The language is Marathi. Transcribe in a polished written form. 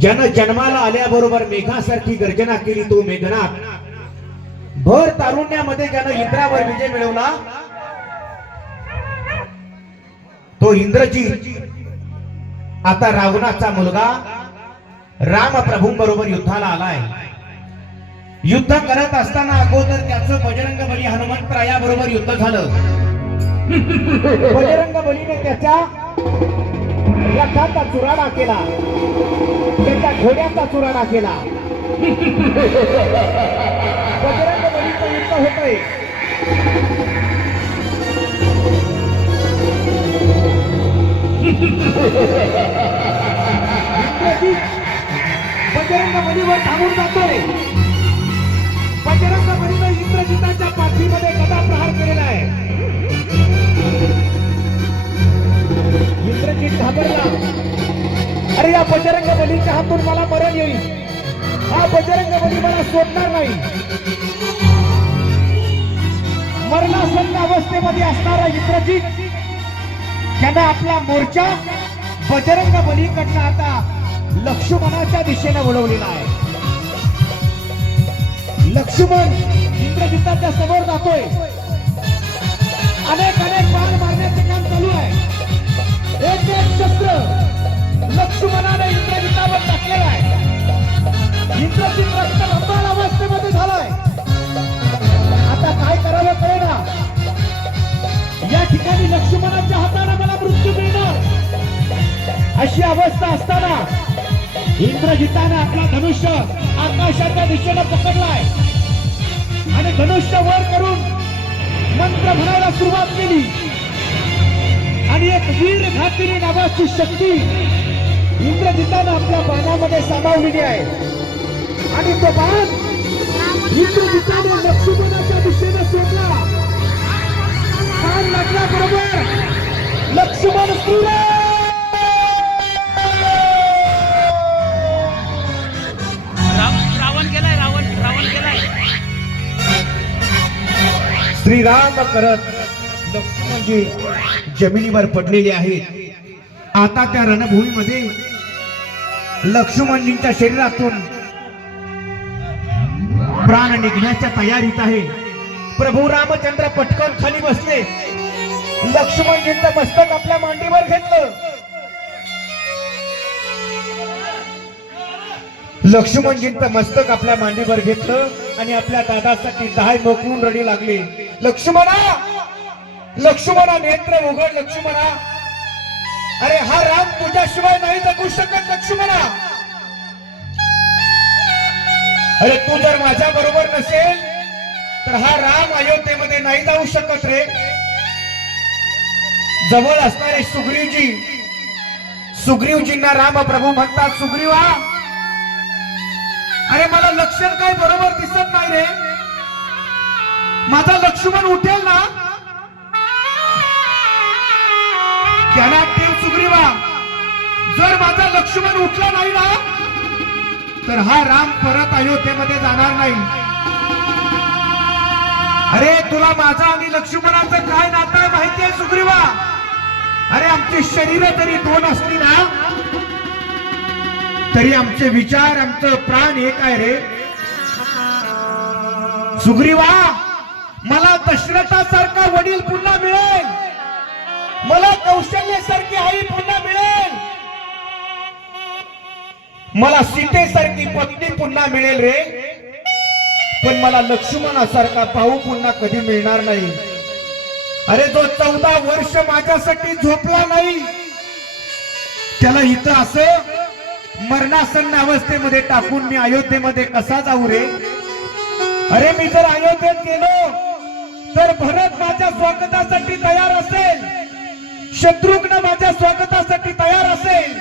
ज्यानं जन्माला आल्याबरोबर मेघासारखी गर्जना केली तो मेघनाथ, भर तारुण्यामध्ये ज्यानं इंद्रावर विजय मिळवला तो इंद्रजीत आता रावणाचा मुलगा राम प्रभूंबरोबर युद्धाला आलाय। युद्ध करत असताना अगोदर त्याचं बजरंग बली हनुमंतरायाबरोबर युद्ध झालं। बजरंग बलीने त्याच्या रथाचा चुराडा केला, त्याच्या घोड्याचा चुराडा केला। बजरंग बलीचं युद्ध होतंय। बजरंग बलीवर थांबून जातोय। बजरंग बलीने इंद्रजिताच्या पाठीमध्ये गदा प्रहार केलेला आहे। इंद्रजित घाबरला, अरे या बजरंग बलीच्या हातून मला मरण येईल, हा बजरंग बली मला सोडणार नाही। मरणासन्न अवस्थेमध्ये असणारा इंद्रजित त्याने आपला मोर्चा बजरंग बलीकडनं आता लक्ष्मणाच्या दिशेने वळवलेला आहे। लक्ष्मण इंद्रजिताच्या समोर जातोय, अनेक बाण मारण्याचे काम चालू आहे। एक शस्त्र लक्ष्मणाने इंद्रजितावर टाकलेलं आहे। इंद्रजित रक्तबंबाळ अवस्थेमध्ये झालाय। आता काय करावं कळेना। या ठिकाणी लक्ष्मणाच्या हाताने मला मृत्यू मिळणार अशी अवस्था असताना इंद्रजिताने आपला धनुष्य आकाशाच्या दिशेने पकडलाय आणि धनुष्य वर करून मंत्र म्हणायला सुरुवात केली आणि एक वीर घातिनी नावाची शक्ती इंद्रजिताने आपल्या बाणामध्ये सामावलेली आहे आणि तो बाण इंद्रजिताने लक्ष्मणाच्या दिशेने सोडला। बाण लागल्याबरोबर लक्ष्मण रावण गेलाय। श्रीराम करत लक्ष्मणजी जमिनीवर पडलेले आहेत। आता त्या रणभूमीमध्ये लक्ष्मणजींच्या शरीरातून प्राण निघण्याच्या तयारीत आहे। प्रभू रामचंद्र पटकन खाली बसले, लक्ष्मणजींचं मस्तक आपल्या मांडीवर घेतलं। लक्ष्मणजींचं मस्तक आपल्या मांडीवर घेतलं आणि आपल्या दादासाठी दहाय मोकळून रडी लागले। लक्ष्मणा, लक्ष्मणा नेत्र उघड लक्ष्मणा, अरे हा राम तुझ्याशिवाय नाही जगू शकत लक्ष्मणा। अरे तू जर माझ्या बरोबर नसेल तर हा राम अयोध्येमध्ये नाही जाऊ शकत रे। जवळ असणारे सुग्रीवजींना राम प्रभू म्हणतात, सुग्रीवा अरे मला लक्षण काय बरोबर दिसत नाही रे, माझा लक्ष्मण उठेल ना? ध्यानात ठेव सुग्रीवा, जर माझा लक्ष्मण उठला नाही ना तर हा राम परत अयोध्येमध्ये जाणार नाही। अरे तुला माझा आणि लक्ष्मणाचं काय नातं आहे माहितीये सुग्रीवा? अरे आमची शरीर जरी दोन असली ना तरी आमचे विचार, आमचं प्राण एक आहे रे। सुग्रीवा मला दशरथासारखा वडील पुन्हा मिळेल, मला कौशल्यासारखी आई पुन्हा मिळेल, मला सीतेसारखी पत्नी पुन्हा मिळेल रे, पण मला लक्ष्मणासारखा भाऊ पुन्हा कधी मिळणार नाही। अरे जो 14 वर्ष माझ्यासाठी झोपला नाही त्याला इथं असं मरणासन्न अवस्थेमध्ये टाकून मी अयोध्येमध्ये कसा जाऊ रे? अरे मी जर अयोध्येत गेलो तर भरत माझ्या स्वागतासाठी तयार असेल, शत्रुघ्न माझ्या स्वागतासाठी तयार असेल,